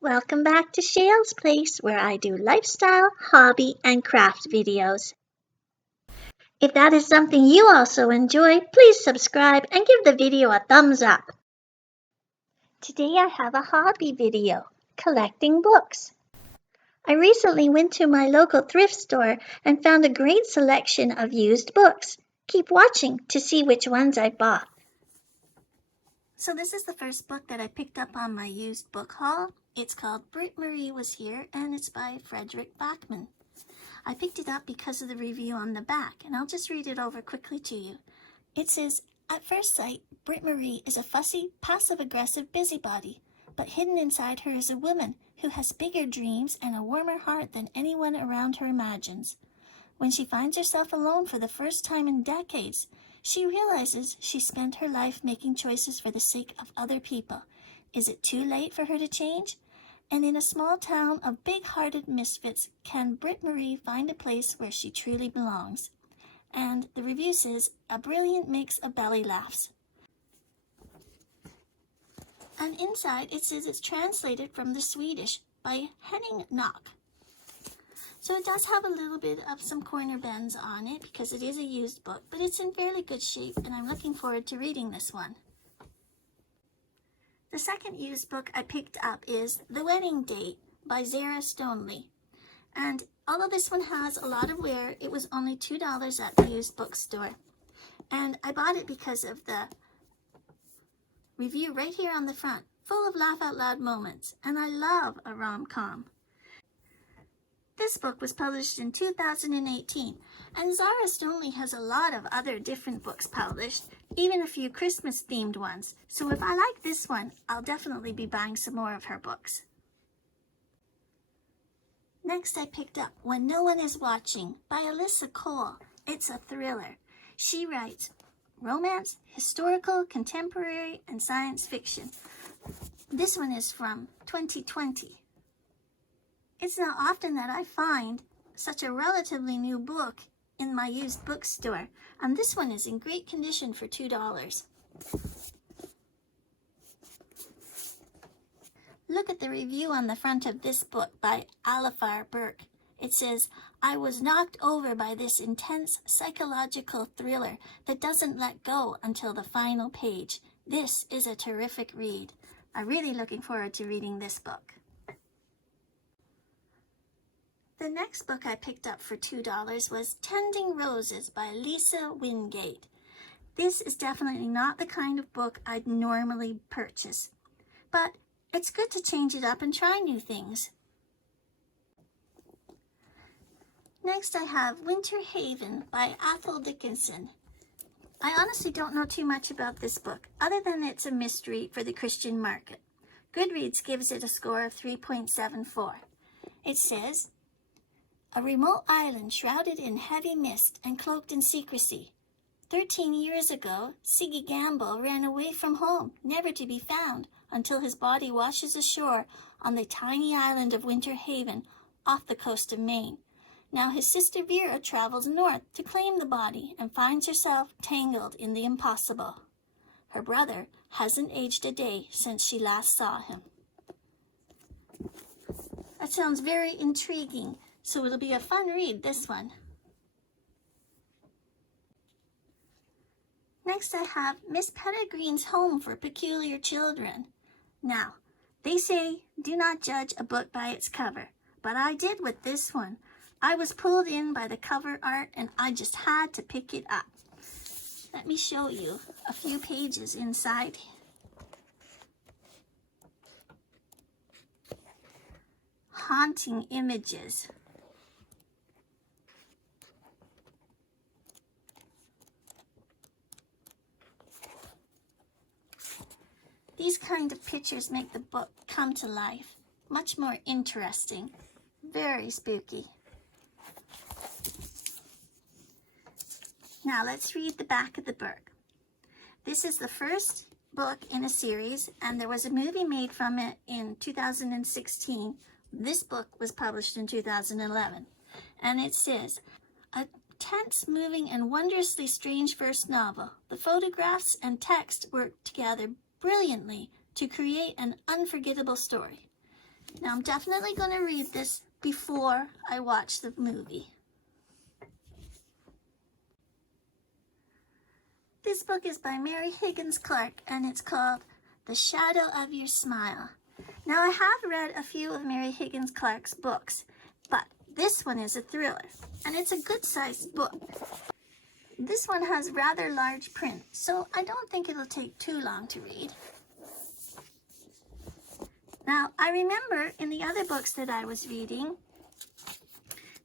Welcome back to Shale's Place, where I do lifestyle, hobby, and craft videos. If that is something you also enjoy, please subscribe and give the video a thumbs up. Today I have a hobby video, collecting books. I recently went to my local thrift store and found a great selection of used books. Keep watching to see which ones I bought. So this is the first book that I picked up on my used book haul. It's called Britt-Marie Was Here, and it's by Frederick Backman. I picked it up because of the review on the back, and I'll just read it over quickly to you. It says, "At first sight, Britt-Marie is a fussy, passive-aggressive busybody, but hidden inside her is a woman who has bigger dreams and a warmer heart than anyone around her imagines. When she finds herself alone for the first time in decades, she realizes she spent her life making choices for the sake of other people. Is it too late for her to change? And in a small town of big-hearted misfits, can Britt-Marie find a place where she truly belongs?" And the review says, "A brilliant makes a belly laughs." And inside it says it's translated from the Swedish by Henning Knock. So it does have a little bit of some corner bends on it because it is a used book, but it's in fairly good shape, and I'm looking forward to reading this one. The second used book I picked up is The Wedding Date by Zara Stoneleigh. And although this one has a lot of wear, it was only $2 at the used bookstore. And I bought it because of the review right here on the front, full of laugh-out-loud moments. And I love a rom-com. This book was published in 2018, and Zara Stoneleigh has a lot of other different books published, even a few Christmas-themed ones. So if I like this one, I'll definitely be buying some more of her books. Next, I picked up When No One Is Watching by Alyssa Cole. It's a thriller. She writes romance, historical, contemporary, and science fiction. This one is from 2020. It's not often that I find such a relatively new book in my used bookstore, and this one is in great condition for $2. Look at the review on the front of this book by Alifar Burke. It says, "I was knocked over by this intense psychological thriller that doesn't let go until the final page. This is a terrific read." I'm really looking forward to reading this book. The next book I picked up for $2 was Tending Roses by Lisa Wingate. This is definitely not the kind of book I'd normally purchase, but it's good to change it up and try new things. Next I have Winter Haven by Athol Dickinson. I honestly don't know too much about this book, other than it's a mystery for the Christian market. Goodreads gives it a score of 3.74. It says, "A remote island shrouded in heavy mist and cloaked in secrecy. 13 years ago, Siggy Gamble ran away from home, never to be found, until his body washes ashore on the tiny island of Winter Haven, off the coast of Maine. Now his sister Vera travels north to claim the body and finds herself tangled in the impossible. Her brother hasn't aged a day since she last saw him." That sounds very intriguing. So it'll be a fun read, this one. Next I have Miss Pettigreen's Home for Peculiar Children. Now, they say do not judge a book by its cover, but I did with this one. I was pulled in by the cover art and I just had to pick it up. Let me show you a few pages inside. Haunting images. These kind of pictures make the book come to life. Much more interesting. Very spooky. Now let's read the back of the book. This is the first book in a series, and there was a movie made from it in 2016. This book was published in 2011. And it says, "A tense, moving, and wondrously strange first novel. The photographs and text work together brilliantly to create an unforgettable story. Now I'm definitely going to read this before I watch the movie. This book is by Mary Higgins Clark, and it's called The Shadow of Your Smile. Now, I have read a few of Mary Higgins Clark's books, but this one is a thriller, and it's a good-sized book. This one has rather large print, so I don't think it'll take too long to read. Now, I remember in the other books that I was reading,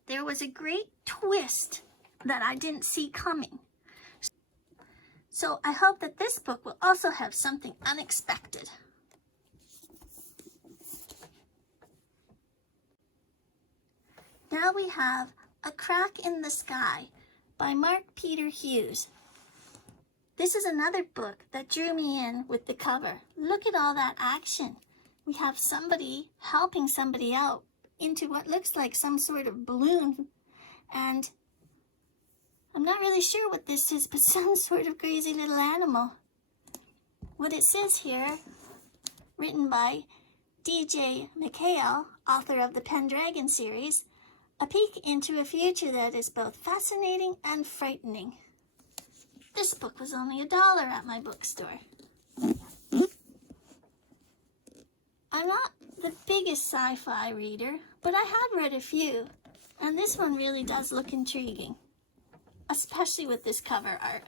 there was a great twist that I didn't see coming. So I hope that this book will also have something unexpected. Now we have A Crack in the Sky by Mark Peter Hughes. This is another book that drew me in with the cover. Look at all that action. We have somebody helping somebody out into what looks like some sort of balloon, and I'm not really sure what this is, but some sort of crazy little animal. What it says here, written by D.J. McHale, author of the Pendragon series, a peek into a future that is both fascinating and frightening. This book was only $1 at my bookstore. I'm not the biggest sci-fi reader, but I have read a few, and this one really does look intriguing, especially with this cover art.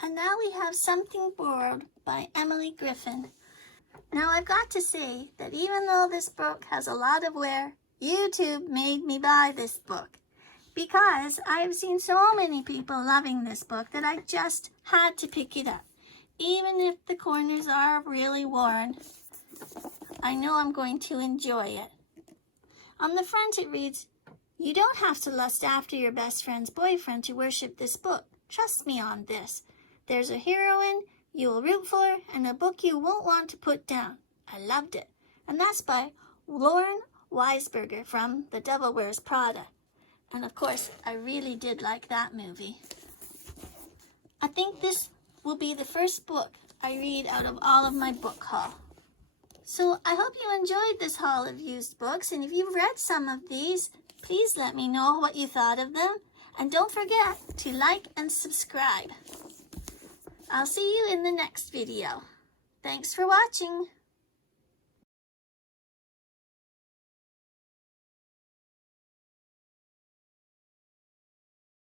And now we have Something Borrowed by Emily Griffin. Now I've got to say that even though this book has a lot of wear, YouTube made me buy this book, because I've seen so many people loving this book that I just had to pick it up. Even if the corners are really worn, I know I'm going to enjoy it. On the front it reads, "You don't have to lust after your best friend's boyfriend to worship this book. Trust me on this. There's a heroine you will root for and a book you won't want to put down. I loved it." And that's by Lauren Weisberger from The Devil Wears Prada. And of course, I really did like that movie. I think this will be the first book I read out of all of my book haul. So I hope you enjoyed this haul of used books, and if you've read some of these, please let me know what you thought of them, and don't forget to like and subscribe. I'll see you in the next video. Thanks for watching.